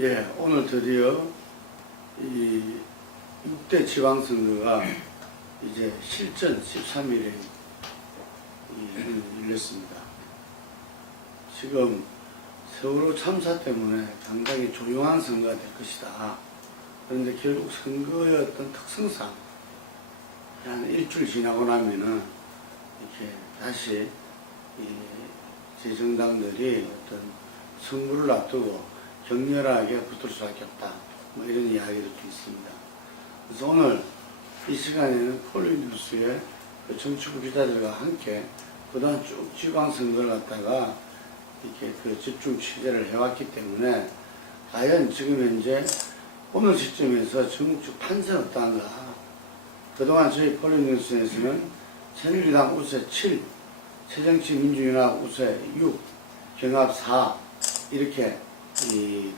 예, 오늘 드디어 이 6대 지방선거가 이제 실전 13일에 열렸습니다. 지금 세월호 참사 때문에 상당히 조용한 선거가 될 것이다. 그런데 결국 선거의 어떤 특성상 한 일주일 지나고 나면은 이렇게 다시 이 제정당들이 어떤 선거를 앞두고 격렬하게 붙을 수밖에 없다. 뭐 이런 이야기도 좀 있습니다. 그래서 오늘 이 시간에는 폴리뉴스의 그 정치부 기자들과 함께 그동안 쭉 지방선거를 갖다가 이렇게 그 집중 취재를 해왔기 때문에 과연 지금 현재 오늘 시점에서 정치 판세는 어떠한가. 그동안 저희 폴리뉴스에서는 새누리당 우세 7, 새정치민주연합 우세 6, 경합 4 이렇게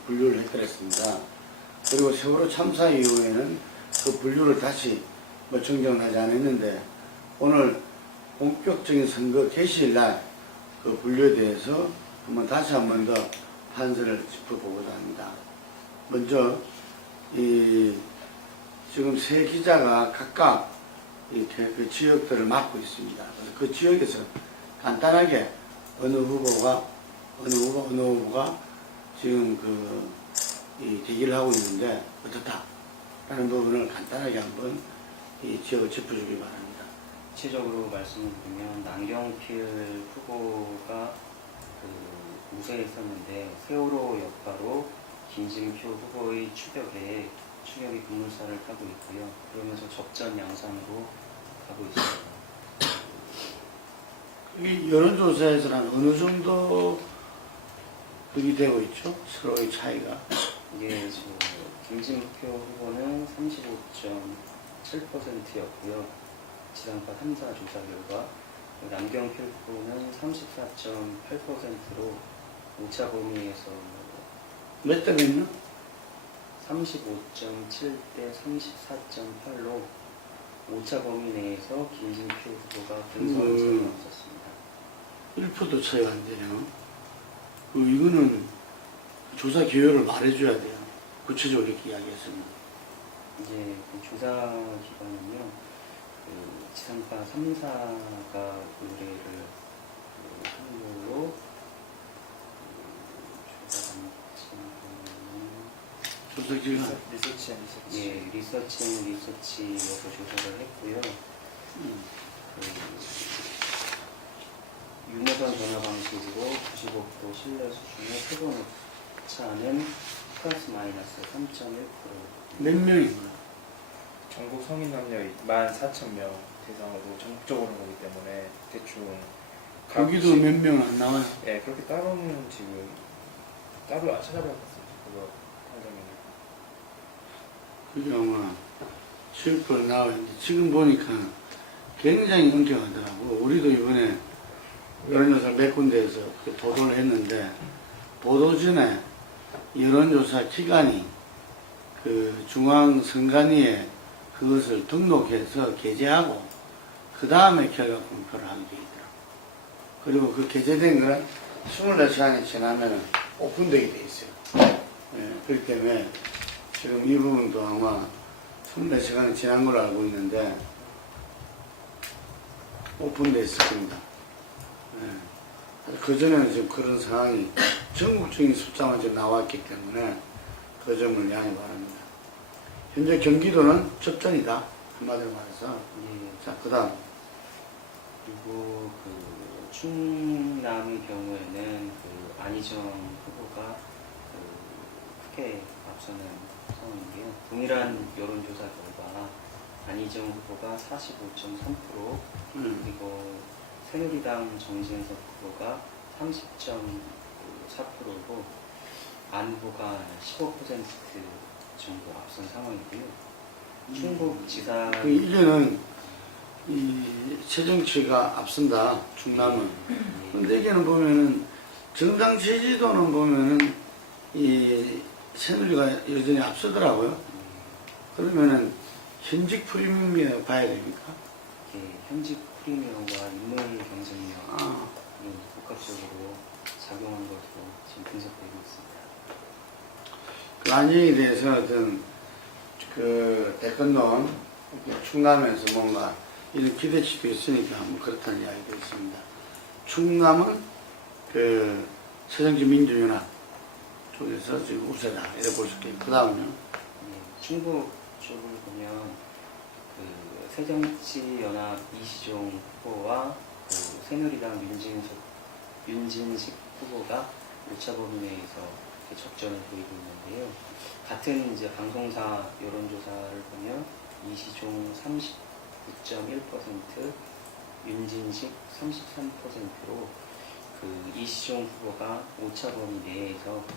분류를 해드렸습니다. 그리고 세월호 참사 이후에는 그 분류를 다시 뭐 정정을 하지 않았는데 오늘 본격적인 선거 개시일날 그 분류에 대해서 다시 한 번 더 판세를 짚어보고자 합니다. 먼저 지금 세 기자가 각각 이렇게 그 지역들을 맡고 있습니다. 그래서 그 지역에서 간단하게 어느 후보가 지금 대기를 하고 있는데 어떻다라는 부분을 간단하게 한번 이 지역을 짚어주기 바랍니다. 구체적으로 말씀을 드리면 남경필 후보가 우세했었는데 세월호 여파로 김진표 후보의 추격이 급물살을 타고 있고요. 그러면서 접전 양상으로 가고 있습니다. 이 여론조사에서는 어느 정도 득이 되고 있죠? 서로의 차이가. 이게 김진표 후보는 35.7%였고요. 지상파 3사 조사 결과 남경필 후보는 34.8%로 오차 범위에서 몇 대 몇요? 35.7대 34.8로 오차 범위 내에서 김진표 후보가 근소한 차이가 없었습니다. 1%도 차이가 안 되네요. 이거는 조사 기여를 말해줘야 돼요. 구체적으로 이렇게 이야기했습니다. 이제 조사 기관은요, 지상파 3사가 의뢰를 한 걸로 조사 기관. 리서치에서 조사를 했고요. 유무선 전화 방식으로 95% 신뢰 수준의 표본 오차는 플러스 마이너스 3.1%. 몇 명인가요? 전국 성인 남녀 14,000명 대상으로 전국적으로 보기 때문에 대충 거기도 몇 명 안 나와요? 네, 그렇게 따로는 지금 따로 안 찾아봤어요. 그거 판정에는. 그게 아마 7% 나와 있는데 지금 보니까 굉장히 엄격하더라고. 우리도 이번에 여론조사 몇 군데에서 보도를 했는데 보도 전에 여론조사 기관이 그 중앙선관위에 그것을 등록해서 게재하고 그 다음에 결과 공표를 하게 돼 있더라고. 그리고 그 게재된 거는 24시간이 지나면 오픈되게 돼 있어요. 예, 그렇기 때문에 지금 이 부분도 아마 24시간이 지난 걸로 알고 있는데 오픈돼 있을 겁니다. 예. 그전에는 지금 그런 상황이 전국적인 숫자만 지금 나왔기 때문에 그 점을 양해 바랍니다. 현재 경기도는 접전이다. 한마디로 말해서. 예. 자, 그 다음. 그리고 충남의 경우에는 안희정 후보가 크게 앞서는 상황인데요. 동일한 여론조사 결과 안희정 후보가 45.3%, 그리고 새누리당 정진석 후보가 30.4%고 안 후보가 15% 정도 앞선 상황이고요. 충북지사 그 1년은 이 새정치가 앞선다. 충남은. 근데 이게는 보면은 정당 지지도는 보면은 이 새누리가 여전히 앞서더라고요. 그러면은 현직 프리미엄이라고 봐야 됩니까? 현직 프리미엄과 인물 경쟁력이 복합적으로 작용한 것으로 지금 분석되고 있습니다. 그 안정에 대해서 어떤 그 대권론 충남에서 뭔가 이런 기대치도 있으니까 뭐 그렇다는 이야기도 있습니다. 충남은 그 새정치 민주연합 쪽에서 지금 우세다 이렇게 볼 수 있겠고 그 다음은요. 충북 쪽을 보면 그 새정치연합 이시종 후보와 그 새누리당 윤진식 후보가 오차 범위 내에서 이렇게 적전을 보이고 있는데요. 같은 이제 방송사 여론조사를 보면 이시종 39.1%, 윤진식 33%로 그 이시종 후보가 오차 범위 내에서 그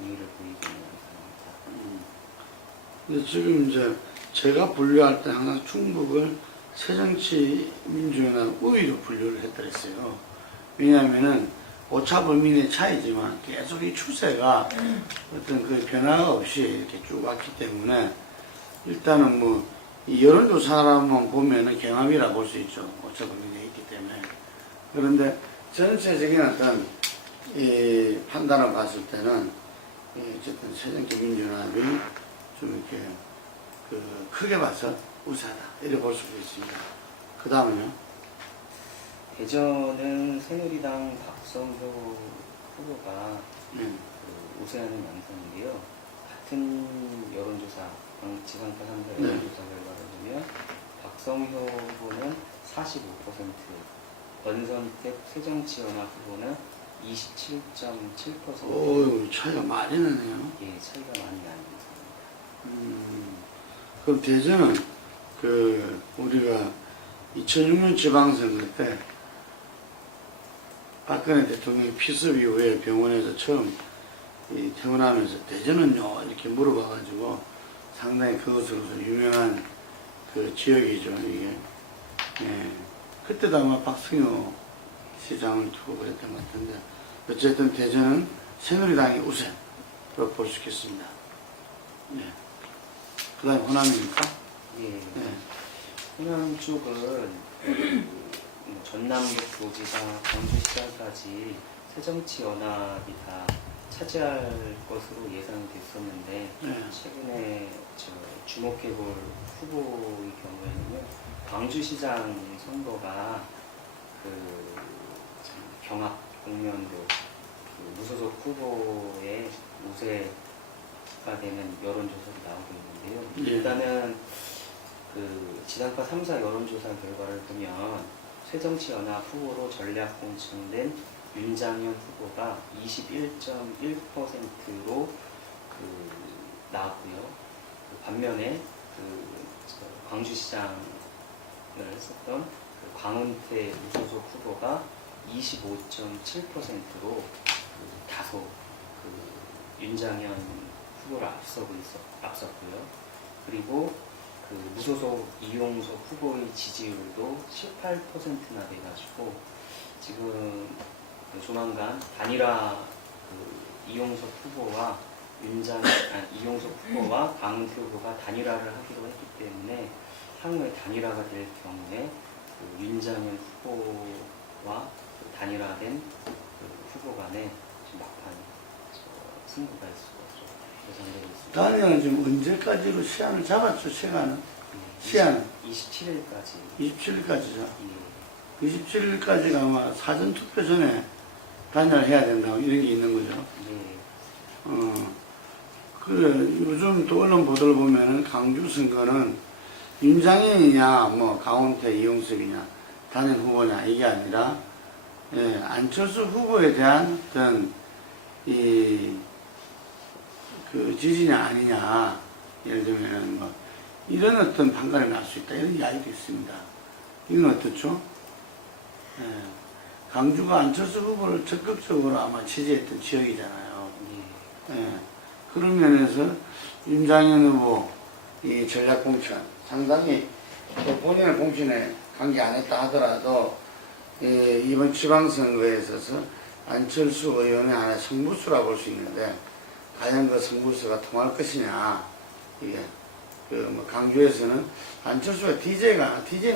우위를 보이고 있는 상황입니다. 근데 지금 이제 제가 분류할 때 항상 충북을 새정치민주연합 우위로 분류를 해드렸어요. 왜냐하면은 오차 범위 내 차이지만 계속 이 추세가 어떤 그 변화가 없이 이렇게 쭉 왔기 때문에 일단은 뭐 이 여론조사만 보면은 경합이라 볼 수 있죠. 오차 범위 내에 있기 때문에. 그런데 전체적인 어떤 이 판단을 봤을 때는 어쨌든 새정치민주연합이 좀 이렇게 그 크게 봐서 우세하다 이렇게 볼 수가 있습니다. 그 다음은요. 대전은 새누리당 박성효 후보가 네. 그 우세하는 양상인데요. 같은 여론조사, 지상파 3사 여론조사 결과를 보면 박성효 후보는 45%, 권선택 새정치연합 후보는 27.7%. 오, 차이가 많이 나네요. 예, 차이가 많이 나는 상황입니다. 그럼 대전은 그 우리가 2006년 지방선거 때 박근혜 대통령이 피습 이후에 병원에서 처음 퇴원하면서 대전은요 이렇게 물어봐가지고 상당히 그것으로서 유명한 그 지역이죠 이게. 예. 그때도 아마 박승효 시장을 두고 그랬던 것 같은데 어쨌든 대전은 새누리당이 우세로 볼 수 있겠습니다. 예. 그 다음에 호남입니까? 예. 네. 호남 쪽은 전남북도지사, 광주시장까지 새정치연합이 다 차지할 것으로 예상이 됐었는데 네. 최근에 주목해볼 후보의 경우에는요 광주시장 선거가 그 경합 국면으로 그 무소속 후보의 우세가 되는 여론조사가 나오고 있는데요. 네. 일단은 그 지상파 3사 여론조사 결과를 보면 새정치연합 후보로 전략 공천된 윤장현 후보가 21.1%로 그 나왔고요. 그 반면에 광주시장을 했었던 그 광운태 무소속 후보가 25.7%로 다소 그 윤장현 후보를 앞섰고요. 그리고 그 무소속 이용석 후보의 지지율도 18%나 돼가지고 지금 조만간 단일화 그 이용석 후보와 이용석 후보와 강은태 후보가 단일화를 하기로 했기 때문에 향후에 단일화가 될 경우에 그 윤장현 후보와 그 단일화된 그 후보 간에 지금 막판 승부가 있을 것으로 예상되고 있습니다. 단일화는 지금 언제까지로 시한을 잡았죠, 시간은? 시한은? 27일까지. 27일까지죠. 27일까지가 아마 사전투표 전에 단일화를 해야 된다고 이런 게 있는 거죠. 네. 그래, 요즘 또 언론 보도를 보면은 강주 선거는 윤장현이냐, 뭐, 강원태, 이용석이냐, 단일 후보냐, 이게 아니라, 예, 안철수 후보에 대한 어떤, 그 지지냐 아니냐, 예를 들면 뭐, 이런 어떤 판단이 날 수 있다, 이런 이야기도 있습니다. 이건 어떻죠? 예, 강주가 안철수 후보를 적극적으로 아마 지지했던 지역이잖아요. 예, 그런 면에서 윤장현 후보 이 전략 공천 상당히 또 본인을 공천에 관계 안 했다 하더라도 이번 지방선거에 있어서 안철수 의원의 하나의 승부수라 볼 수 있는데 과연 그 승부수가 통할 것이냐 이게 그 뭐 강주에서는 안철수가 DJ는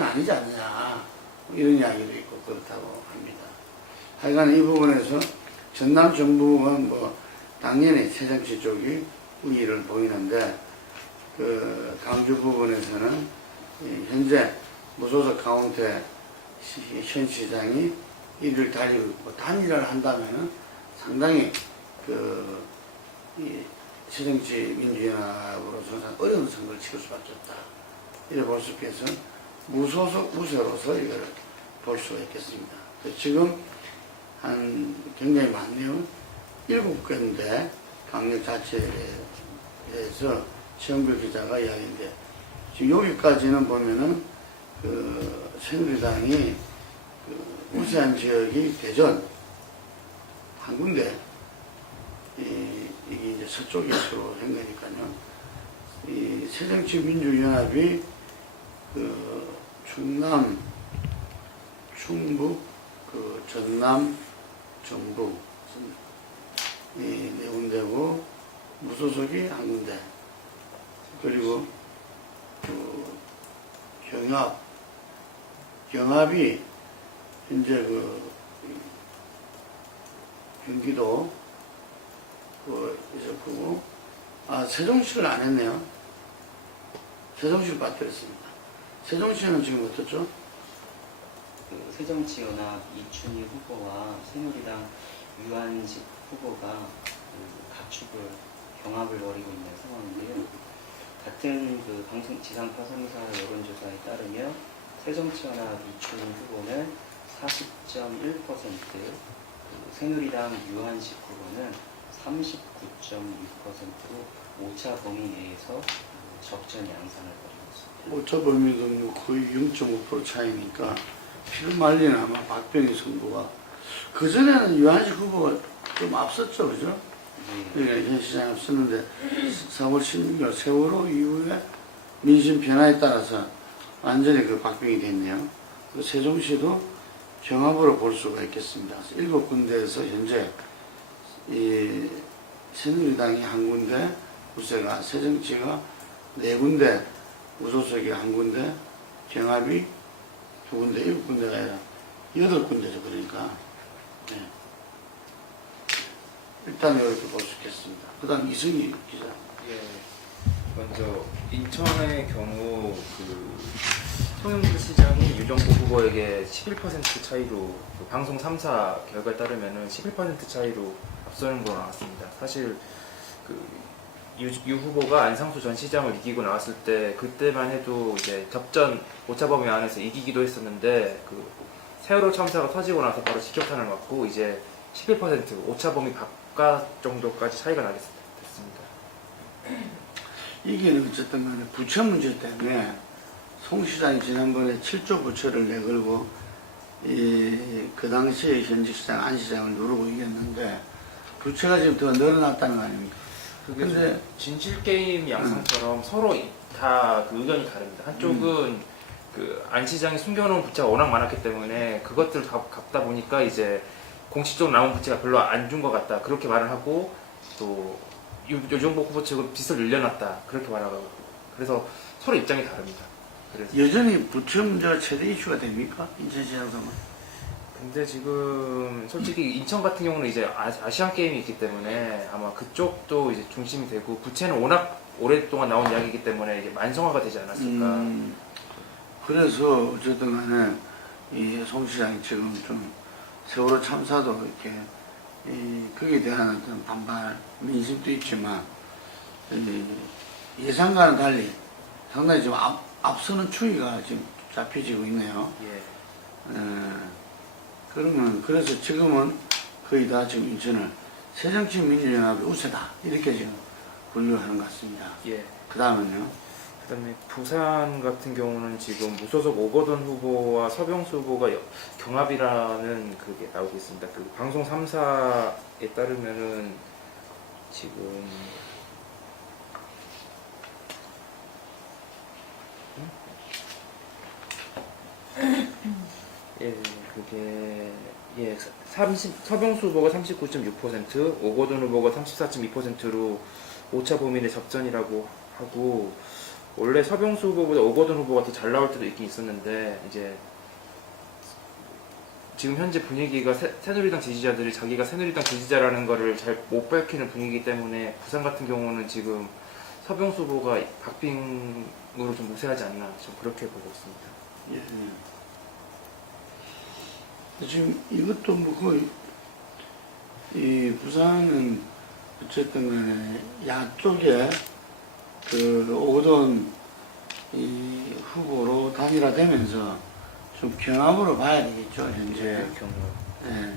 아니지 않느냐 이런 이야기도 있고 그렇다고 합니다. 하여간 이 부분에서 전남 전북은 뭐 당연히 새정치 쪽이 우위를 보이는데 그 강주 부분에서는 현재 무소속 강원태 현 시장이 이를 달리고 있고 단일화를 한다면은 상당히 이 새정치민주연합으로서는 어려운 선거를 치를 수밖에 없다. 이래 볼 수 있겠어 무소속 우세로서 이걸 볼 수가 있겠습니다. 지금 한 굉장히 많네요. 7군데 강력자치에 대해서 최영필 기자가 이야기인데 지금 여기까지는 보면은 새누리당이 우세한 지역이 대전 한 군데 이게 이제 서쪽에 주로 한 거니까요. 이 새정치민주연합이 충남, 충북, 전남, 전북 이 네 군데고 무소속이 한 군데 그리고 경합이 현재 경기도 있었고 세종시를 안 했네요. 세종시를 빠뜨렸습니다. 세종시는 지금 어떻죠? 새정치연합 이춘희 후보와 새누리당 유한식 후보가 가축을 경합을 벌이고 있는 상황인데요. 같은 방송 지상파송사 여론조사에 따르면 새정치연합 이춘희 후보는 40.1%, 새누리당 유한식 후보는 39.6%로 오차 범위 내에서 적전 양상을 벌이고 있습니다. 오차 범위도 거의 0.5% 차이니까 피를 말리는 아마 박병희 선거가 그전에는 유한식 후보가 좀 앞섰죠, 그죠? 네. 현 시장에 앞섰는데 4월 16일 세월호 이후에 민심 변화에 따라서 완전히 박병이 됐네요. 세종시도 경합으로 볼 수가 있겠습니다. 7군데에서 현재 이 새누리당이 한 군데, 우세가 새정치가 4군데, 무소속이 한 군데, 경합이 2군데, 7군데가 아니라 8군데죠. 그러니까 네. 일단 이렇게 볼 수 있겠습니다. 그 다음 이승희 기자. 예. 먼저 인천의 경우 송영길 시장이 유정보 후보에게 11% 차이로 방송 3사 결과에 따르면은 11% 차이로 앞서는 걸로 나왔습니다. 사실 유 후보가 안상수 전 시장을 이기고 나왔을 때 그때만 해도 이제 접전 오차 범위 안에서 이기기도 했었는데 세월호 참사가 터지고 나서 바로 직격탄을 맞고 이제 11% 오차 범위 바깥 정도까지 차이가 나게 됐습니다. 이게 어쨌든 간에 부채 문제 때문에 송 시장이 지난번에 7조 부채를 내걸고 그 당시에 현직 시장 안 시장을 누르고 이겼는데 부채가 지금 더 늘어났다는 거 아닙니까? 근데 진실 게임 양상처럼 서로 다 의견이 다릅니다. 한쪽은 안 시장이 숨겨놓은 부채가 워낙 많았기 때문에 그것들을 갚다 보니까 이제 공식적으로 나온 부채가 별로 안 준 것 같다 그렇게 말을 하고 또 유정복 후보 측은 빚을 늘려놨다 그렇게 말하고 그래서 서로 입장이 다릅니다. 그래서 여전히 부채 문제가 최대 이슈가 됩니까? 인천시장에서만? 근데 지금 솔직히 인천 같은 경우는 이제 아시안 게임이 있기 때문에 아마 그쪽도 이제 중심이 되고 부채는 워낙 오랫동안 나온 이야기이기 때문에 이게 만성화가 되지 않았을까. 그래서 어쨌든 간에 이 송 시장이 지금 좀 세월호 참사도 이렇게 거기에 대한 어떤 반발 민심도 있지만 예상과는 달리 상당히 좀 앞서는 추이가 지금 잡혀지고 있네요. 예. 그래서 지금은 거의 다 지금 인천을 새정치민주연합의 우세다 이렇게 지금 분류하는 것 같습니다. 예. 그 다음은요. 그다음에 부산 같은 경우는 지금 무소속 오거돈 후보와 서병수 후보가 경합이라는 그게 나오고 있습니다. 방송 3사에 따르면은 지금 서병수 후보가 39.6%, 오거돈 후보가 34.2%로 오차 범위 내 접전이라고 하고 원래 서병수 후보보다 오거돈 후보가 더 잘 나올 때도 있긴 있었는데 이제 지금 현재 분위기가 새누리당 지지자들이 자기가 새누리당 지지자라는 거를 잘 못 밝히는 분위기이기 때문에 부산 같은 경우는 지금 서병수 후보가 박빙으로 좀 우세하지 않나 좀 그렇게 보고 있습니다. 예. 지금 이것도 뭐 거의 이 부산은 어쨌든 간에 야쪽에 그 오거돈 이 후보로 단일화되면서 좀 경합으로 봐야 되겠죠 현재. 경우. 예.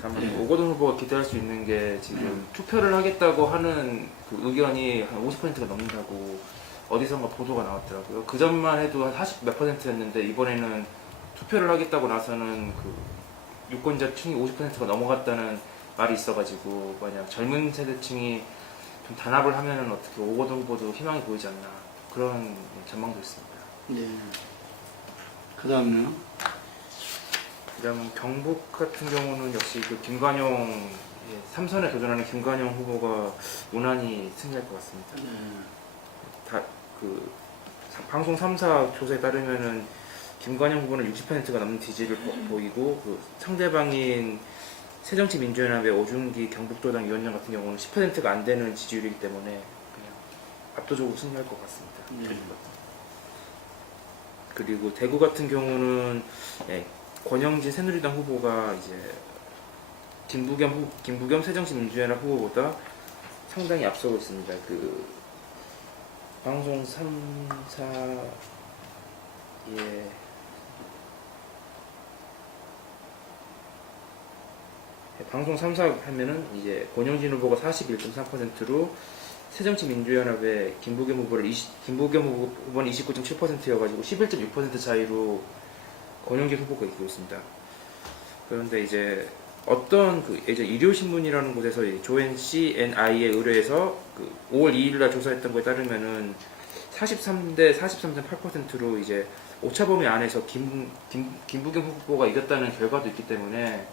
다만 네. 오거돈 후보가 기대할 수 있는 게 지금 투표를 하겠다고 하는 그 의견이 한 50%가 넘는다고 어디선가 보도가 나왔더라고요. 그 전만 해도 한 40 몇 %였는데 이번에는 투표를 하겠다고 나서는 그 유권자층이 50%가 넘어갔다는 말이 있어가지고 만약 젊은 세대층이 좀 단합을 하면은 어떻게 오거돈 후보도 희망이 보이지 않나 그런 전망도 있습니다. 네. 그 다음요. 그다음 경북 같은 경우는 역시 그 김관용 삼선에 도전하는 김관용 후보가 무난히 승리할 것 같습니다. 다 그 방송 3사 조사에 따르면은 김관영 후보는 60%가 넘는 지지를 보이고 그 상대방인 새정치민주연합의 오준기 경북도당 위원장 같은 경우는 10%가 안 되는 지지율이기 때문에 그냥 압도적으로 승리할 것 같습니다. 그리고 대구 같은 경우는 권영진 새누리당 후보가 이제 김부겸 새정치민주연합 후보보다 상당히 앞서고 있습니다. 그 방송 3사 방송 3사 하면은 이제 권영진 후보가 41.3%로 새정치민주연합의 김부겸 후보는 29.7%여가지고 11.6% 차이로 권영진 후보가 이기고 있습니다. 그런데 이제 어떤 그 예전 일요신문이라는 곳에서 조엔 CNI에 의뢰해서 그 5월 2일날 조사했던 거에 따르면은 43대 43.8%로 이제 오차범위 안에서 김부겸 후보가 이겼다는 결과도 있기 때문에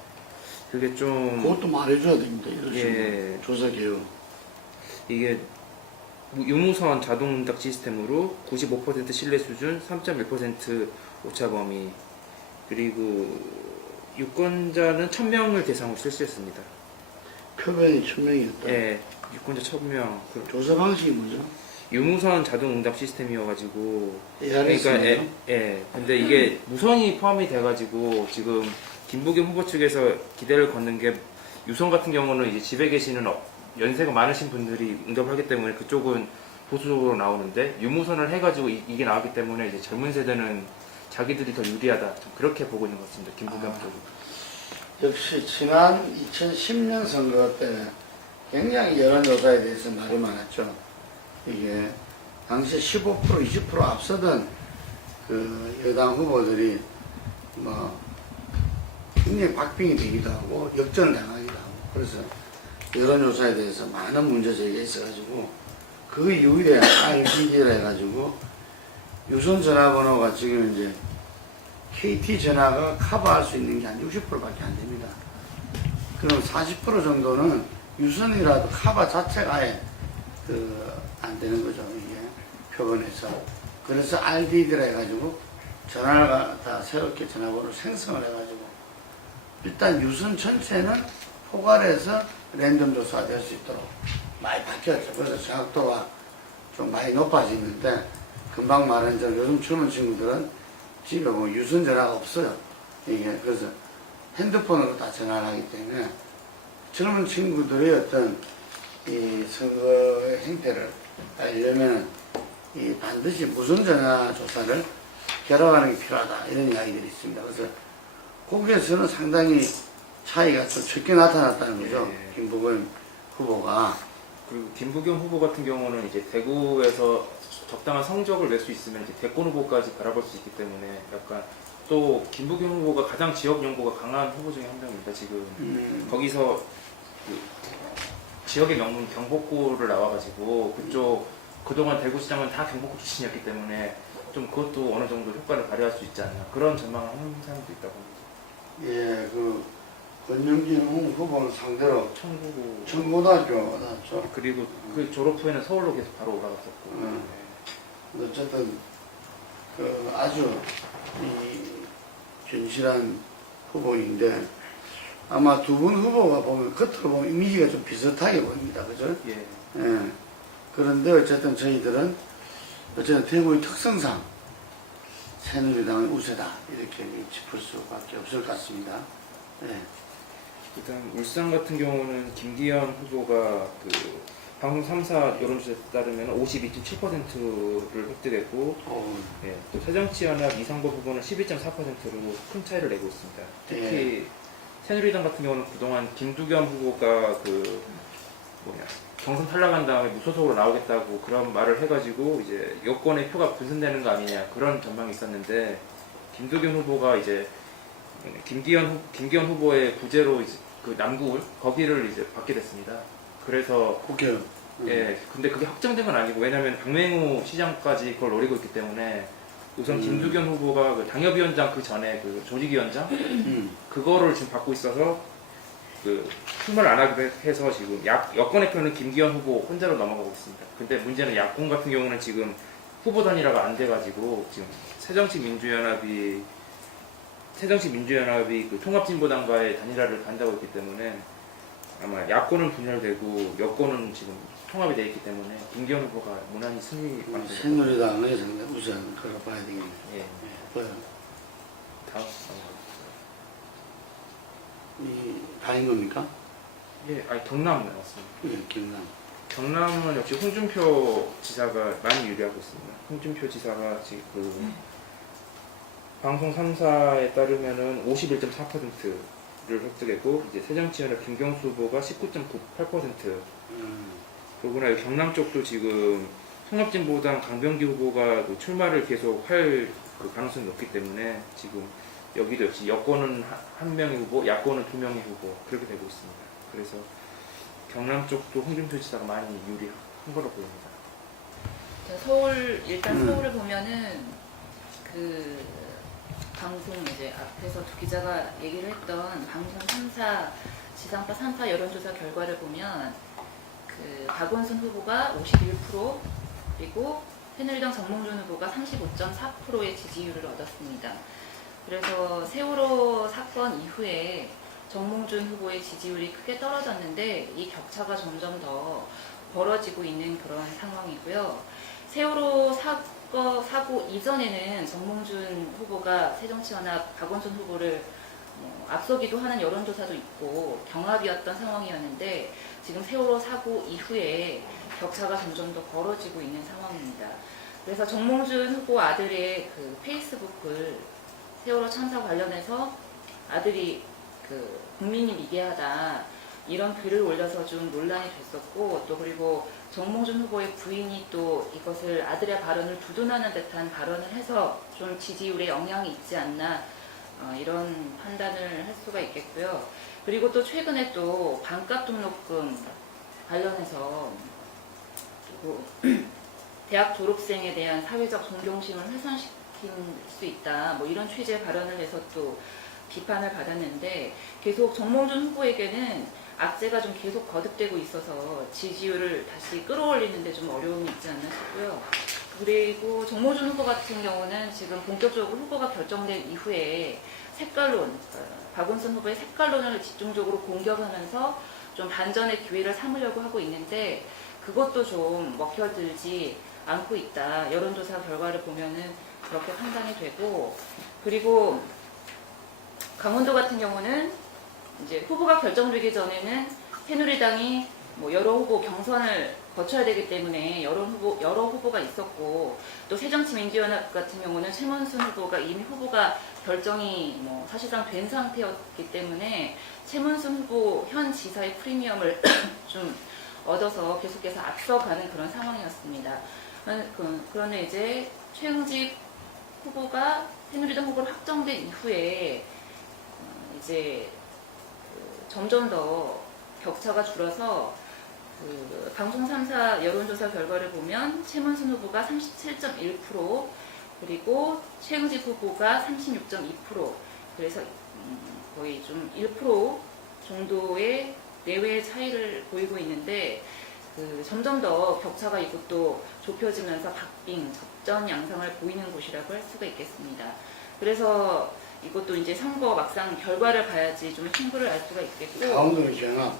그게 좀 그것도 말해줘야 됩니다. 이런 예. 조사 개요. 이게 유무선 자동응답 시스템으로 95% 신뢰 수준, 3.1% 오차범위 그리고 유권자는 1000명을 대상으로 실시했습니다. 표본이 1000명이었다. 예, 유권자 1000명. 조사 방식이 뭐죠? 유무선 자동응답 시스템이어가지고 ARS 그러니까 네요? 근데 이게 무선이 포함이 돼가지고 지금 김부겸 후보 측에서 기대를 걷는 게 유선 같은 경우는 이제 집에 계시는 연세가 많으신 분들이 응답을 하기 때문에 그쪽은 보수적으로 나오는데 유무선을 해가지고 이게 나왔기 때문에 이제 젊은 세대는 자기들이 더 유리하다 좀 그렇게 보고 있는 것 같습니다. 김부겸 쪽은. 역시 지난 2010년 선거 때 굉장히 여론조사에 대해서 말이 많았죠. 이게 당시 15% 20% 앞서던 그 여당 후보들이 뭐 굉장히 박빙이 되기도 하고 역전을 당하기도 하고 그래서 여론조사에 대해서 많은 문제 제기가 있어가지고 그 이후에 RDD라 해가지고 유선 전화번호가 지금 이제 KT 전화가 커버할 수 있는 게 한 60%밖에 안 됩니다. 그럼 40% 정도는 유선이라도 커버 자체가 아예 안 되는 거죠. 이게 표본에서. 그래서 RDD라 해가지고 전화를 다 새롭게 전화번호를 생성을 해가지고 일단 유선 전체는 포괄해서 랜덤 조사가 될 수 있도록 많이 바뀌었죠. 그래서 정확도가 좀 많이 높아지는데 금방 말한 저 요즘 젊은 친구들은 집에 뭐 유선 전화가 없어요. 이게 그래서 핸드폰으로 다 전화를 하기 때문에 젊은 친구들의 어떤 이 선거의 행태를 알려면 이 반드시 무선 전화 조사를 결합하는 게 필요하다 이런 이야기들이 있습니다. 그래서 거기에서는 상당히 차이가 좀 적게 나타났다는 거죠. 예. 김부겸 후보가. 그리고 김부겸 후보 같은 경우는 이제 대구에서 적당한 성적을 낼 수 있으면 이제 대권 후보까지 바라볼 수 있기 때문에 약간 또 김부겸 후보가 가장 지역 연고가 강한 후보 중에 한 명입니다. 지금 거기서 그 지역의 명문 경복구를 나와가지고 그쪽 그동안 대구시장은 다 경복구 출신이었기 때문에 좀 그것도 어느 정도 효과를 발휘할 수 있지 않나 그런 전망을 하는 사람도 있다고 합니다. 예, 그 권영진 후보는 상대로 청구고 청고등학교 나왔죠. 그리고 그 졸업 후에는 서울로 계속 바로 올라갔었고 어쨌든 그 아주 이 견실한 후보인데 아마 두 분 후보가 보면 겉으로 보면 이미지가 좀 비슷하게 보입니다. 그죠? 예. 예. 그런데 어쨌든 저희들은 어쨌든 대구의 특성상 새누리당은 우세다 이렇게 짚을 수밖에 없을 것 같습니다. 예. 일단 울산 같은 경우는 김기현 후보가 그 방송 3사 여론조사에 따르면 52.7%를 획득했고, 예, 또 새정치연합 이상범 후보는 11.4%로 큰 차이를 내고 있습니다. 특히 새누리당 같은 경우는 그동안 김두겸 후보가 그 경선 탈락한 다음에 무소속으로 나오겠다고 그런 말을 해가지고 이제 여권의 표가 분산되는 거 아니냐 그런 전망이 있었는데, 김두겸 후보가 이제 김기현 후보의 부재로 이제 그 남구을 거기를 이제 받게 됐습니다. 그래서 국회의원. 예, 근데 그게 확정된 건 아니고, 왜냐면 박맹우 시장까지 그걸 노리고 있기 때문에 우선 김두겸 후보가 그 당협위원장 그 전에 그 조직위원장 그거를 지금 받고 있어서 그 출마를 안 하기로 해서 지금 여권의 표는 김기현 후보 혼자로 넘어가고 있습니다. 근데 문제는 야권 같은 경우는 지금 후보 단일화가 안 돼가지고 지금 새정치민주연합이 그 통합진보당과의 단일화를 간다고 했기 때문에 아마 야권은 분열되고 여권은 지금 통합이 되어 있기 때문에 김기현 후보가 무난히 승리 방향. 새누리당의 상당히 우세한 거라 봐야 되겠네요. 예. 예, 보여. 다음. 이 다인 겁니까? 예, 아니 경남 나왔습니다. 예, 경남. 경남은 역시 홍준표 지사가 많이 유리하고 있습니다. 홍준표 지사가 지금 그 방송 3사에 따르면은 51.4%를 획득했고, 이제 새정치연합 김경수 후보가 19.98%. 그러구나. 경남 쪽도 지금 통합진보당 강병기 후보가 그 출마를 계속 할 그 가능성이 높기 때문에 지금 여기도 역시 여권은 한 명의 후보, 야권은 두 명의 후보 그렇게 되고 있습니다. 그래서 경남 쪽도 홍준표 지사가 많이 유리한 거로 보입니다. 일단 서울을 보면은 그 방송 이제 앞에서 두 기자가 얘기를 했던 방송 3사 지상파 3사 여론조사 결과를 보면 그 박원순 후보가 51% 그리고 새누리당 정몽준 후보가 35.4%의 지지율을 얻었습니다. 그래서 세월호 사건 이후에 정몽준 후보의 지지율이 크게 떨어졌는데 이 격차가 점점 더 벌어지고 있는 그런 상황이고요. 세월호 사고 이전에는 정몽준 후보가 새정치연합 박원순 후보를 앞서기도 하는 여론조사도 있고 경합이었던 상황이었는데, 지금 세월호 사고 이후에 격차가 점점 더 벌어지고 있는 상황입니다. 그래서 정몽준 후보 아들의 그 페이스북을 세월호 참사 관련해서 아들이 그 국민이 미개하다 이런 글을 올려서 좀 논란이 됐었고, 또 그리고 정몽준 후보의 부인이 또 이것을 아들의 발언을 두둔하는 듯한 발언을 해서 좀 지지율에 영향이 있지 않나 이런 판단을 할 수가 있겠고요. 그리고 또 최근에 또 반값 등록금 관련해서 그리고 대학 졸업생에 대한 사회적 존경심을 훼손시킬 수 있다 뭐 이런 취지의 발언을 해서 또 비판을 받았는데, 계속 정몽준 후보에게는 악재가 좀 계속 거듭되고 있어서 지지율을 다시 끌어올리는데 좀 어려움이 있지 않나 싶고요. 그리고 정몽준 후보 같은 경우는 지금 본격적으로 후보가 결정된 이후에 색깔론, 박원순 후보의 색깔론을 집중적으로 공격하면서 좀 반전의 기회를 삼으려고 하고 있는데, 그것도 좀 먹혀들지 않고 있다. 여론조사 결과를 보면은 그렇게 판단이 되고, 그리고 강원도 같은 경우는 이제 후보가 결정되기 전에는 새누리당이 뭐 여러 후보 경선을 거쳐야 되기 때문에 여러 후보가 있었고, 또 새정치민주연합 같은 경우는 최문순 후보가 이미 후보가 결정이 뭐 사실상 된 상태였기 때문에 최문순 후보 현 지사의 프리미엄을 좀 얻어서 계속해서 앞서가는 그런 상황이었습니다. 그런데 이제 최응집 후보가 새누리당 후보로 확정된 이후에 이제 점점 더 격차가 줄어서 그 방송 3사 여론조사 결과를 보면 최문순 후보가 37.1%, 그리고 최응집 후보가 36.2%, 그래서 거의 좀 1% 정도의 내외의 차이를 보이고 있는데, 점점 더 격차가 이곳도 좁혀지면서 박빙, 접전 양상을 보이는 곳이라고 할 수가 있겠습니다. 그래서 이것도 이제 선거 막상 결과를 봐야지 좀 승부를 알 수가 있겠고. 강원도는 경합.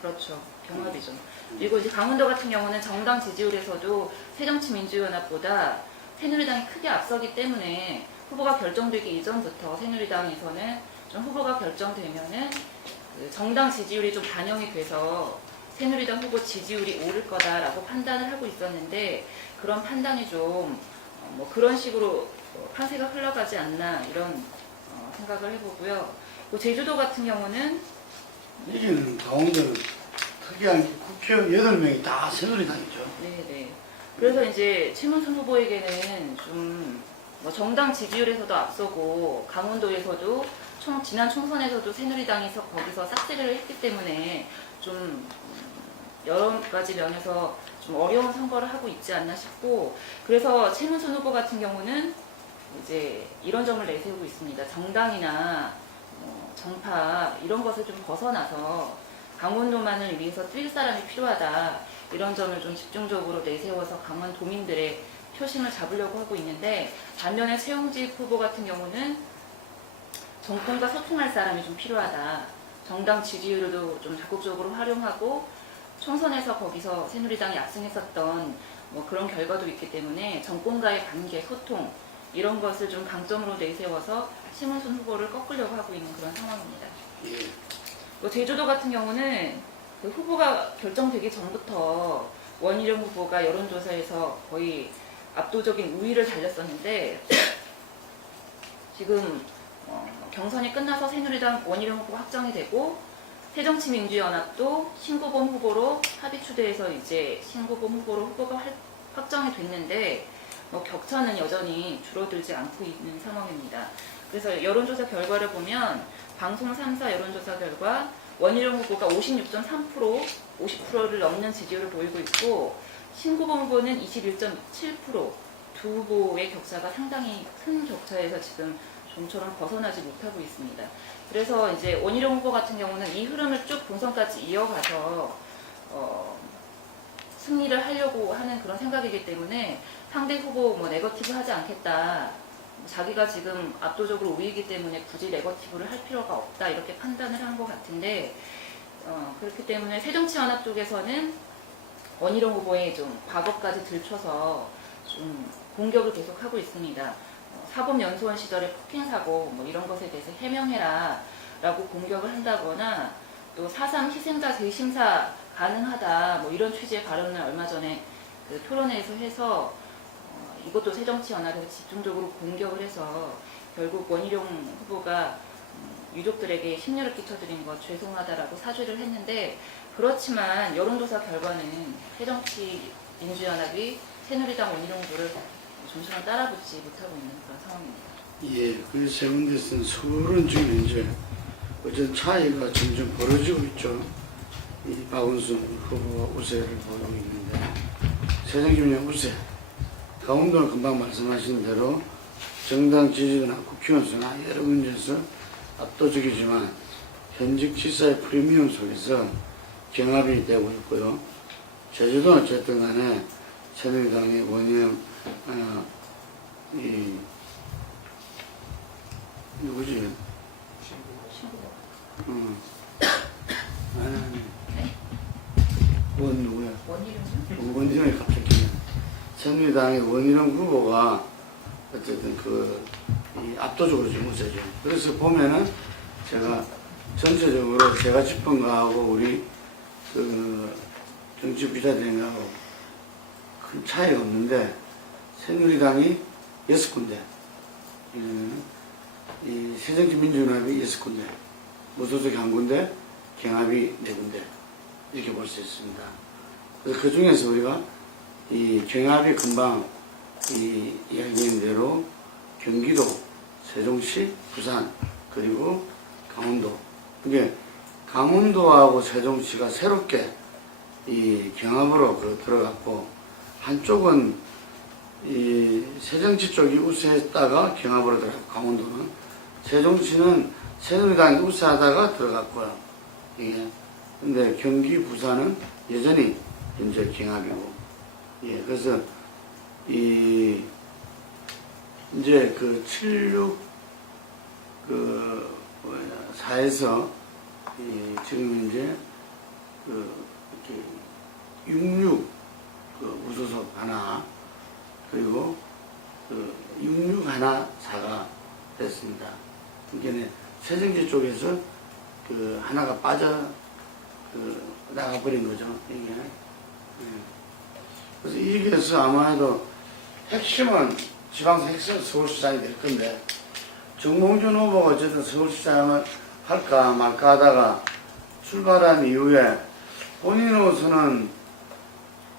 그렇죠. 경합이죠. 그리고 이제 강원도 같은 경우는 정당 지지율에서도 새정치민주연합보다 새누리당이 크게 앞서기 때문에 후보가 결정되기 이전부터 새누리당에서는 좀 후보가 결정되면은 그 정당 지지율이 좀 반영이 돼서 새누리당 후보 지지율이 오를 거다라고 판단을 하고 있었는데 그런 판단이 좀 뭐 그런 식으로 판세가 흘러가지 않나 이런 생각을 해보고요. 또 제주도 같은 경우는 이기는 강원도는 특이한 게 국회의원 8명이 다 새누리당이죠. 네네. 그래서 이제 최문순 후보에게는 좀 뭐 정당 지지율에서도 앞서고 강원도에서도 지난 총선에서도 새누리당에서 거기서 싹쓸이를 했기 때문에 좀 여러 가지 면에서 좀 어려운 선거를 하고 있지 않나 싶고 그래서 최문순 후보 같은 경우는 이제 이런 점을 내세우고 있습니다. 정당이나 정파 이런 것을 좀 벗어나서 강원도만을 위해서 뛸 사람이 필요하다 이런 점을 좀 집중적으로 내세워서 강원도민들의 표심을 잡으려고 하고 있는데 반면에 최용직 후보 같은 경우는 정권과 소통할 사람이 좀 필요하다. 정당 지지율도 좀 적극적으로 활용하고 총선에서 거기서 새누리당이 압승했었던 뭐 그런 결과도 있기 때문에 정권과의 관계, 소통 이런 것을 좀 강점으로 내세워서 심은순 후보를 꺾으려고 하고 있는 그런 상황입니다. 예. 뭐 제주도 같은 경우는 그 후보가 결정되기 전부터 원희룡 후보가 여론조사에서 거의 압도적인 우위를 달렸었는데 지금 경선이 끝나서 새누리당 원희룡 후보가 확정이 되고 새정치민주연합도 신구범 후보로 합의 추대해서 이제 신구범 후보로 후보가 확정이 됐는데 뭐 격차는 여전히 줄어들지 않고 있는 상황입니다. 그래서 여론조사 결과를 보면 방송 3사 여론조사 결과 원희룡 후보가 56.3%, 50%를 넘는 지지율을 보이고 있고 신구범 후보는 21.7%, 두 후보의 격차가 상당히 큰 격차에서 지금 좀처럼 벗어나지 못하고 있습니다. 그래서 이제 원희룡 후보 같은 경우는 이 흐름을 쭉 본선까지 이어가서 승리를 하려고 하는 그런 생각이기 때문에 상대 후보 뭐 네거티브 하지 않겠다. 자기가 지금 압도적으로 우위이기 때문에 굳이 네거티브를 할 필요가 없다 이렇게 판단을 한 것 같은데 그렇기 때문에 새정치연합 쪽에서는 원희룡 후보의 좀 과거까지 들춰서 좀 공격을 계속하고 있습니다. 사법연수원 시절의 폭행사고 뭐 이런 것에 대해서 해명해라 라고 공격을 한다거나 또 4.3 희생자 재심사 가능하다 뭐 이런 취지의 발언을 얼마 전에 그 토론회에서 해서 이것도 새정치연합에서 집중적으로 공격을 해서 결국 원희룡 후보가 유족들에게 심려를 끼쳐드린 것 죄송하다라고 사죄를 했는데 그렇지만 여론조사 결과는 새정치민주연합이 새누리당 원희룡 후보를 좀처럼 따라붙지 못하고 있는 그런 상황입니다. 예, 그래서 세 군데서는 서울은 지금 이제 어떤 차이가 점점 벌어지고 있죠. 이 박원순 후보가 우세를 보이고 있는데 새정치민주연합 우세. 강원도는 금방 말씀하신 대로 정당 지지도나 국회의원 수나 여러 문제에서 압도적이지만 현직 지사의 프리미엄 속에서 경합이 되고 있고요. 제주도는 어쨌든 간에 새누리당의 원희룡 누구지? 아니. 누구야? 원희룡이요? 원희룡이 갑자기 새누리당의 원희룡 후보가 어쨌든 이 압도적으로 좀 우세죠. 그래서 보면은 제가 전체적으로 제가 짚은 거하고 우리 정치 기자들하고 큰 차이가 없는데 새누리당이 6군데, 이 새정치민주연합이 6군데, 무소속이 1군데, 경합이 4군데 이렇게 볼 수 있습니다. 그래서 그 중에서 우리가 이 경합이 금방 이 이야기한 대로 경기도, 세종시, 부산 그리고 강원도. 이게 강원도하고 세종시가 새롭게 이 경합으로 들어갔고 한쪽은 이 새정치 쪽이 우세했다가 경합으로 들어갔고 강원도는 세종시는 새누리당이 우세하다가 들어갔고요. 이게 근데 경기, 부산은 여전히 현재 경합이고 예 그래서 이 이제 그 76 사에서 지금 이제 이렇게 66 우소속 하나 그리고 66 하나 사가 됐습니다. 이게 세정제 쪽에서 하나가 빠져 나가버린 거죠. 이게. 그래서 이게서 아마도 핵심은 지방선 핵심은 서울시장이 될 건데 정몽준 후보가 어쨌든 서울시장을 할까 말까 하다가 출발한 이후에 본인으로서는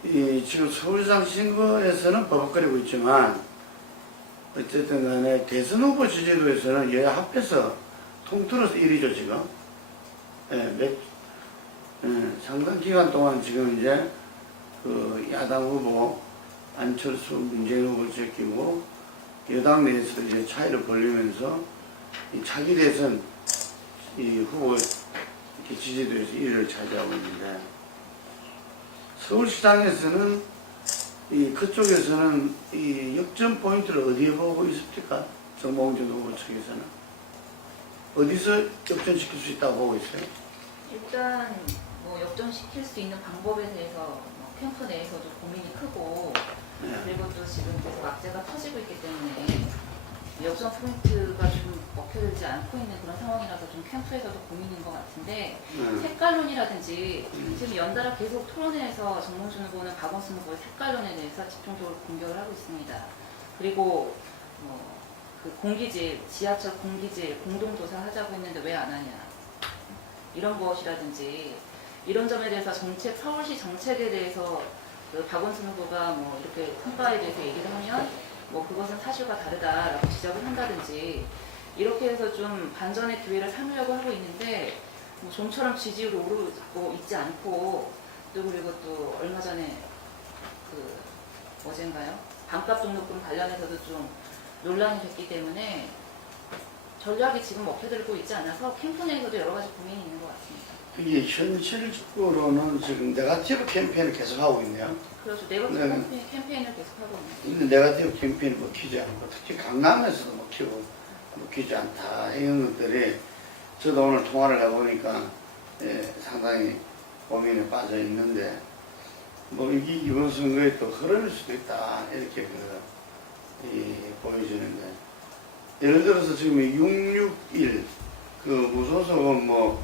지금 서울시장 선거에서는 버벅거리고 있지만 어쨌든 간에 대선 후보 지지도에서는 여야 합해서 통틀어서 1위죠 지금. 상당 기간 동안 지금 이제 야당 후보 안철수 문재인 후보를 제끼고 여당 내에서 이제 차이를 벌리면서 이 차기 대선 후보 이렇게 지지도에서 1위를 차지하고 있는데 서울시장에서는 그쪽에서는 이 역전 포인트를 어디에 보고 있습니까? 정몽준 후보 측에서는 어디서 역전시킬 수 있다고 보고 있어요? 일단 뭐 역전시킬 수 있는 방법에 대해서 캠프 내에서도 고민이 크고 그리고 또 지금 계속 악재가 터지고 있기 때문에 역전 포인트가 좀 먹혀들지 않고 있는 그런 상황이라서 좀 캠프에서도 고민인 것 같은데 색깔론이라든지 지금 연달아 계속 토론회에서 정몽준 후보는 박원순 후보의 색깔론에 대해서 집중적으로 공격을 하고 있습니다. 그리고 그 공기질, 지하철 공기질 공동조사 하자고 했는데 왜 안 하냐 이런 것이라든지 이런 점에 대해서 서울시 정책에 대해서 박원순 후보가 뭐 이렇게 평가에 대해서 얘기를 하면 뭐 그것은 사실과 다르다라고 지적을 한다든지 이렇게 해서 좀 반전의 기회를 삼으려고 하고 있는데 뭐 좀처럼 지지율이 오르고 있지 않고 또 그리고 또 얼마 전에 어젠가요? 반값 등록금 관련해서도 좀 논란이 됐기 때문에 전략이 지금 먹혀들고 있지 않아서 캠프 내에서도 여러 가지 고민이 있는 것 같습니다. 이게 현실적으로는 지금 네거티브 캠페인을 계속하고 있네요. 그래서 네거티브 캠페인을 계속하고 있네요. 근데 네거티브 캠페인이 먹히지 않고 특히 강남에서도 먹히지 않다 이런 것들이 저도 오늘 통화를 해보니까 상당히 고민에 빠져 있는데 뭐 이게 이번 선거에 또 흐름일 수도 있다 이렇게 보여지는데 예를 들어서 지금 661 무소속은 뭐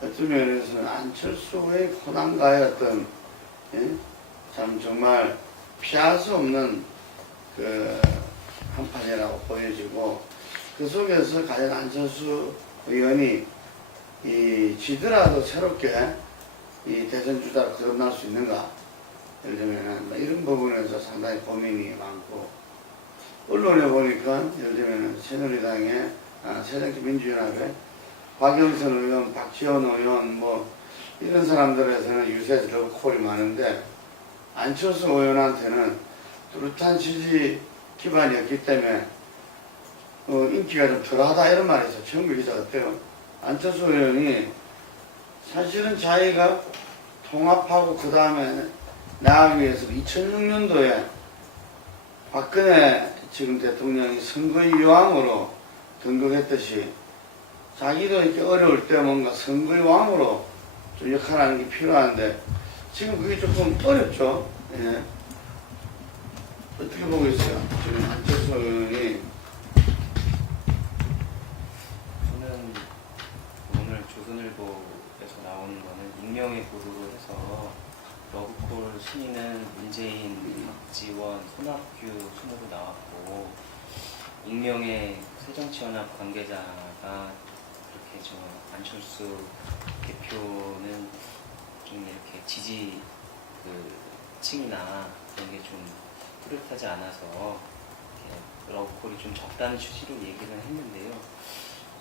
어떤 면에서는 안철수의 호남가의 어떤 참 정말 피할 수 없는 한판이라고 보여지고 그 속에서 과연 안철수 의원이 지더라도 새롭게 대선 주자로 거듭날 수 있는가 예를 들면 이런 부분에서 상당히 고민이 많고 언론에 보니까 예를 들면 새누리당의 새정치민주연합의 박영선 의원, 박지원 의원 뭐 이런 사람들에서는 유세에서 콜이 많은데 안철수 의원한테는 뚜렷한 지지 기반이었기 때문에 인기가 좀 덜하다 이런 말이 있어요. 최영규 기자 어때요? 안철수 의원이 사실은 자기가 통합하고 그 다음에 나아가기 위해서 2006년도에 박근혜 지금 대통령이 선거의 여왕으로 등극했듯이 자기도 이렇게 어려울 때 뭔가 선거의 왕으로 좀 역할하는 게 필요한데 지금 그게 조금 어렵죠. 예. 어떻게 보고 있어요? 지금 안철수 의원이 저는 오늘 조선일보에서 나오는 거는 익명의 보도를 해서 러브콜 순위는 문재인, 박지원, 손학규 순으로 나왔고 익명의 새정치연합 관계자가 이렇게 저 안철수 대표는 좀 이렇게 지지 층이나 그런 게 좀 뚜렷하지 않아서 러브콜이 좀 적다는 취지로 얘기를 했는데요.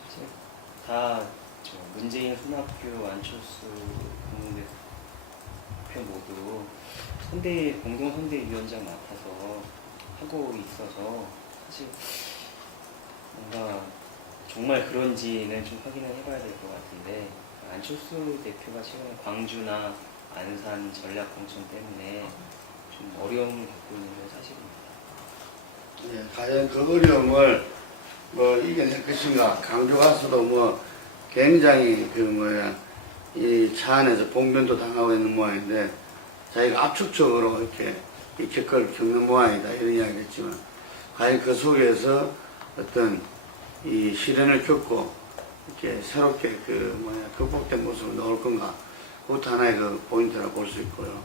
사실 다 문재인, 손학규, 안철수 대표 모두 공동 선대위원장 맡아서 하고 있어서 사실 뭔가 정말 그런지는 좀 확인을 해봐야 될 것 같은데 안철수 대표가 최근에 광주나 안산 전략 공천 때문에 좀 어려움을 겪고 있는 게 사실입니다. 예, 과연 그 어려움을 뭐 이겨낼 것인가 강조가서도 뭐 굉장히 이 차 안에서 봉변도 당하고 있는 모양인데 자기가 압축적으로 이렇게 이 격걸 겪는 모양이다 이런 이야기를 했지만 과연 그 속에서 어떤 이 시련을 겪고 이렇게 새롭게 극복된 모습을 넣을 건가 그것도 하나의 그 포인트라고 볼 수 있고요.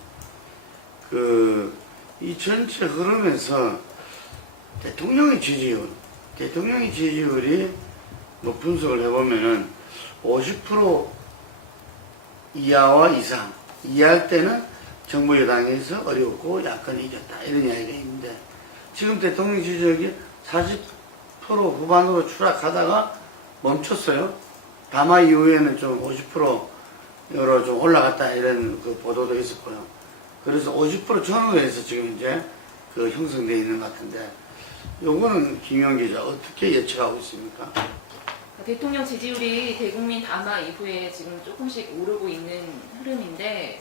이 전체 흐름에서 대통령의 지지율이 뭐 분석을 해보면은 50% 이하와 이상, 이하할 때는 정부 여당에서 어려웠고 약간 이겼다 이런 이야기가 있는데 지금 대통령 지지율이 40% 후반으로 추락하다가 멈췄어요. 담화 이후에는 좀 50%로 좀 올라갔다 이런 그 보도도 있었고요. 그래서 50% 전후에서 지금 이제 형성되어 있는 것 같은데 요거는 김영 기자 어떻게 예측하고 있습니까? 대통령 지지율이 대국민 담화 이후에 지금 조금씩 오르고 있는 흐름인데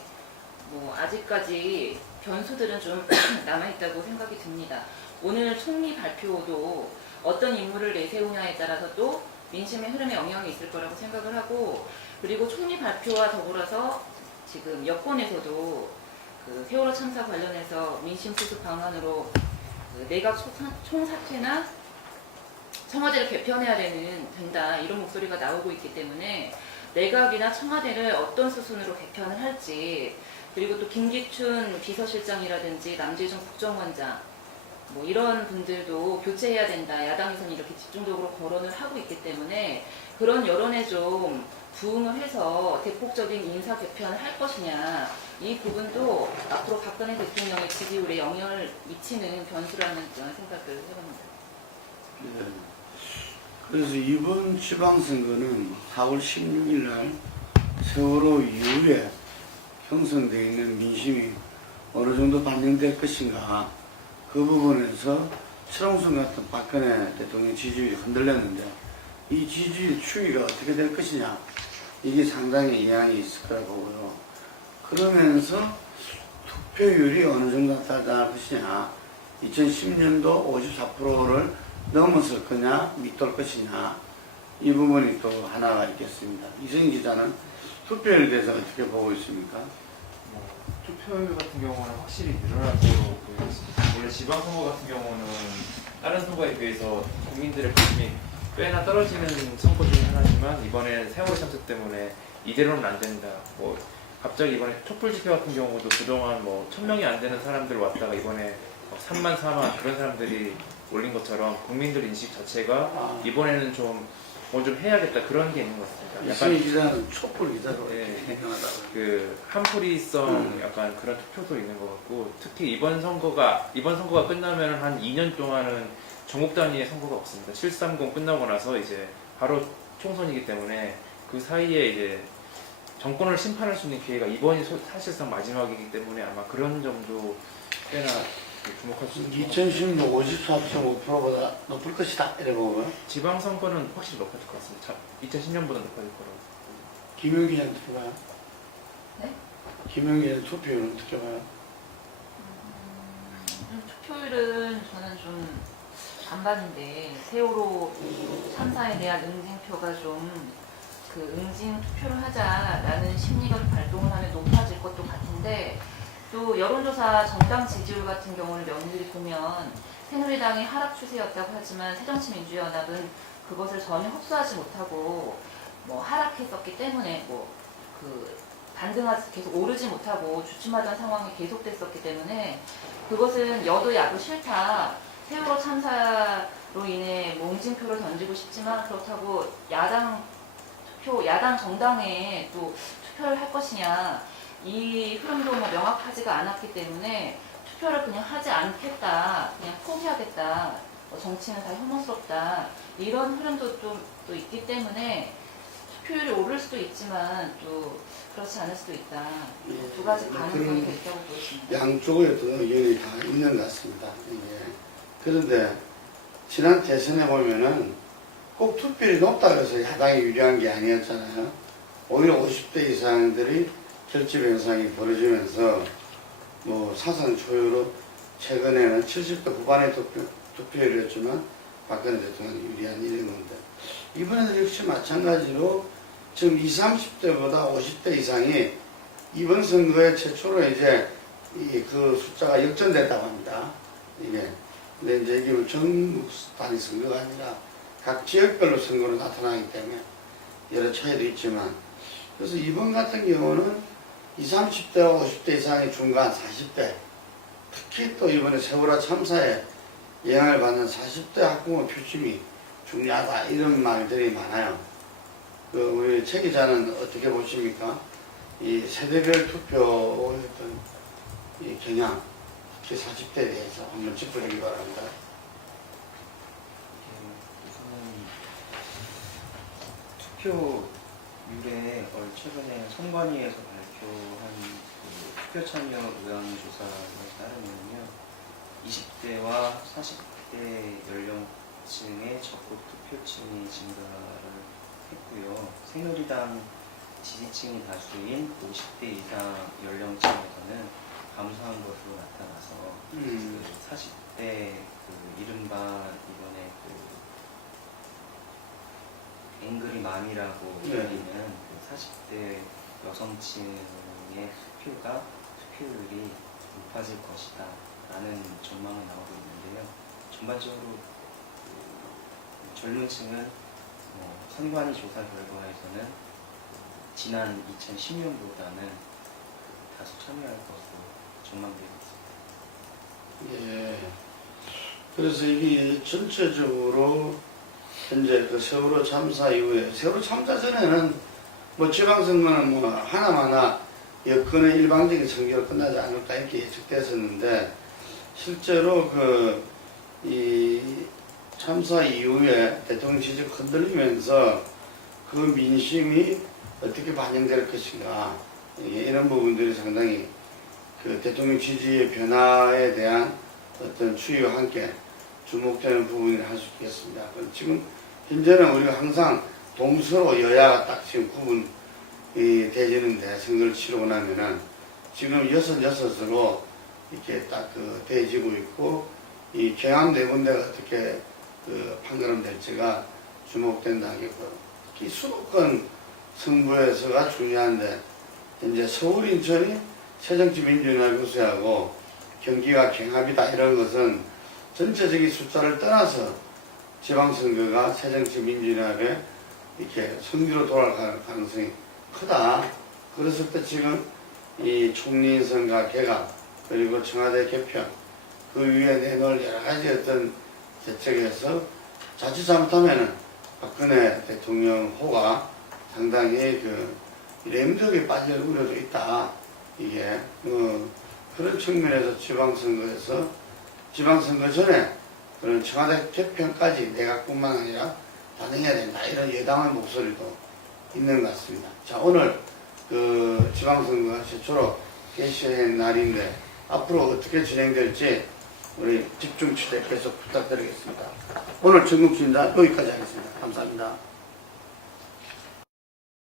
뭐 아직까지 변수들은 좀 남아있다고 생각이 듭니다. 오늘 총리 발표도 어떤 인물을 내세우냐에 따라서 또 민심의 흐름에 영향이 있을 거라고 생각을 하고 그리고 총리 발표와 더불어서 지금 여권에서도 그 세월호 참사 관련해서 민심 수습 방안으로 그 내각 총사퇴나 청와대를 개편해야 된다 이런 목소리가 나오고 있기 때문에 내각이나 청와대를 어떤 수순으로 개편을 할지 그리고 또 김기춘 비서실장이라든지 남재준 국정원장 뭐 이런 분들도 교체해야 된다 야당에서는 이렇게 집중적으로 거론을 하고 있기 때문에 그런 여론에 좀 부응을 해서 대폭적인 인사 개편을 할 것이냐 이 부분도 앞으로 박근혜 대통령의 지지율에 영향을 미치는 변수라는 생각을 해봅니다. 네. 그래서 이번 지방선거는 4월 16일 날 세월호 이후에 형성되어 있는 민심이 어느 정도 반영될 것인가 그 부분에서 철옹성 같은 박근혜 대통령 지지율이 흔들렸는데 이 지지율 추이가 어떻게 될 것이냐 이게 상당히 영향이 있을 거라고 보고요. 그러면서 투표율이 어느 정도 나타날 것이냐 2010년도 54%를 넘어설 거냐 밑돌 것이냐 이 부분이 또 하나가 있겠습니다. 이승희 기자는 투표율에 대해서 어떻게 보고 있습니까? 투표율 같은 경우는 확실히 늘어날 거로 보이고 있습니다. 원래 지방선거 같은 경우는 다른 선거에 비해서 국민들의 관심이 꽤나 떨어지는 선거 중에 하나지만 이번에 세월호 참사 때문에 이대로는 안 된다. 뭐 갑자기 이번에 촛불 집회 같은 경우도 그동안 뭐 1000명이 안 되는 사람들 왔다가 이번에 3만 4만 그런 사람들이 올린 것처럼 국민들 인식 자체가 이번에는 좀 뭐 좀 해야겠다 그런 게 있는 것 같습니다. 이승희 약간 기자는 촛불 기자로 네. 유명하다고. 그 한풀이성 약간 그런 투표도 있는 것 같고 특히 이번 선거가 끝나면 한 2년 동안은 전국 단위의 선거가 없습니다. 730 끝나고 나서 이제 바로 총선이기 때문에 그 사이에 이제 정권을 심판할 수 있는 기회가 이번이 사실상 마지막이기 때문에 아마 그런 점도 꽤나 주목할 수 있는 것 같아요. 2016 54.5%보다 높을 것이다 이래 보고요. 지방선거는 확실히 높아질 것 같습니다. 2010년보다 높아질 거라고. 김영 기자는 어떻게 봐요? 네? 김영 기자는 투표율은 어떻게 봐요? 투표율은 저는 좀 반반인데 세월호 참사에 대한 응징표가 좀 그 응징 투표를 하자라는 심리가 좀 발동을 하면 높아질 것도 같은데 또 여론조사 정당 지지율 같은 경우를 면밀히 보면 새누리당이 하락 추세였다고 하지만 새정치민주연합은 그것을 전혀 흡수하지 못하고 뭐 하락했었기 때문에 뭐 그 반등하지 계속 오르지 못하고 주춤하던 상황이 계속됐었기 때문에 그것은 여도 야도 싫다. 세월호 참사로 인해 몽징표를 던지고 싶지만 그렇다고 야당 정당에 또 투표를 할 것이냐 이 흐름도 뭐 명확하지가 않았기 때문에 투표를 그냥 하지 않겠다, 그냥 포기하겠다, 정치는 다 혐오스럽다 이런 흐름도 좀 또 있기 때문에 투표율이 오를 수도 있지만 또 그렇지 않을 수도 있다. 두 가지 가능성이 있다고 보입니다. 양쪽에도 의견이 다 있는 것 같습니다. 예. 그런데 지난 대선에 보면은 꼭 투표율이 높다 그래서 야당이 유리한 게 아니었잖아요. 오히려 50대 이상들이 결집 현상이 벌어지면서 뭐 사상 초유로 최근에는 70대 후반의 투표율이었지만 박근혜 대통령이 유리한 이런 건데 이번에도 역시 마찬가지로 지금 20, 30대보다 50대 이상이 이번 선거에 최초로 이제 그 숫자가 역전됐다고 합니다. 이게 근데 이제 이게 전국 단위 선거가 아니라 각 지역별로 선거로 나타나기 때문에 여러 차이도 있지만 그래서 이번 같은 경우는 20, 30대와 50대 이상의 중간 40대 특히 또 이번에 세월호 참사에 영향을 받는 40대 학부모 표심이 중요하다 이런 말들이 많아요. 그 우리 최 기자는 어떻게 보십니까? 이 세대별 투표의 어떤 이 경향, 특히 40대에 대해서 한번 짚어주기 바랍니다. 우선은 투표율에 최근에 선관위에서 발표한 그 투표 참여 의향 조사에 따르면요, 20대와 40대 연령층의 적극 투표층이 증가를 했고요. 새누리당 지지층이 다수인 50대 이상 연령층에서는 감소한 것으로 나타나서 그 40대 그 이른바 이번에 그 앵그리맘이라고 불리는 그 40대 여성층의 투표율이 높아질 것이다 라는 전망이 나오고 있는데요. 전반적으로 그 젊은층은 선관위 조사 결과에서는 지난 2010년보다는 다소 참여할 것으로 전망되고 있습니다. 예. 그래서 이게 전체적으로 현재 그 세월호 참사 이후에 세월호 참사 전에는 뭐 지방선거는 뭐 하나마나 여건의 일방적인 선거로 끝나지 않을까 이렇게 예측됐었는데 실제로 그 이 참사 이후에 대통령 지지가 흔들리면서 그 민심이 어떻게 반영될 것인가 이런 부분들이 상당히 그 대통령 지지의 변화에 대한 어떤 추이와 함께 주목되는 부분이라 할 수 있겠습니다. 지금 현재는 우리가 항상 동서로 여야가 딱 지금 구분이 되지는데 선거를 치르고 나면은 지금 여섯으로 이렇게 딱 그 되어지고 있고 이 경남 네 군데가 어떻게 그 판가름될지가 주목된다 하겠고 특히 수도권 승부에서가 중요한데 현재 서울 인천이 새정치민주연합 우세하고 경기가 경합이다 이런 것은 전체적인 숫자를 떠나서 지방선거가 새정치민주연합에 이렇게 승리로 돌아갈 가능성이 크다. 그랬을 때 지금 이 총리 선거 개각 그리고 청와대 개편 그 위에 내놓을 여러 가지 어떤 대책에서 자칫 잘못하면은 박근혜 대통령 호가 상당히 그 램덕에 빠질 우려도 있다. 이게 그런 측면에서 지방선거 전에 그런 청와대 개편까지 내각뿐만 아니라 단행해야 된다. 이런 여당의 목소리도 있는 것 같습니다. 자, 오늘 그 지방선거가 최초로 개시한 날인데 앞으로 어떻게 진행될지 우리 집중 취재 계속 부탁드리겠습니다. 오늘 전국진단 여기까지 하겠습니다. 감사합니다.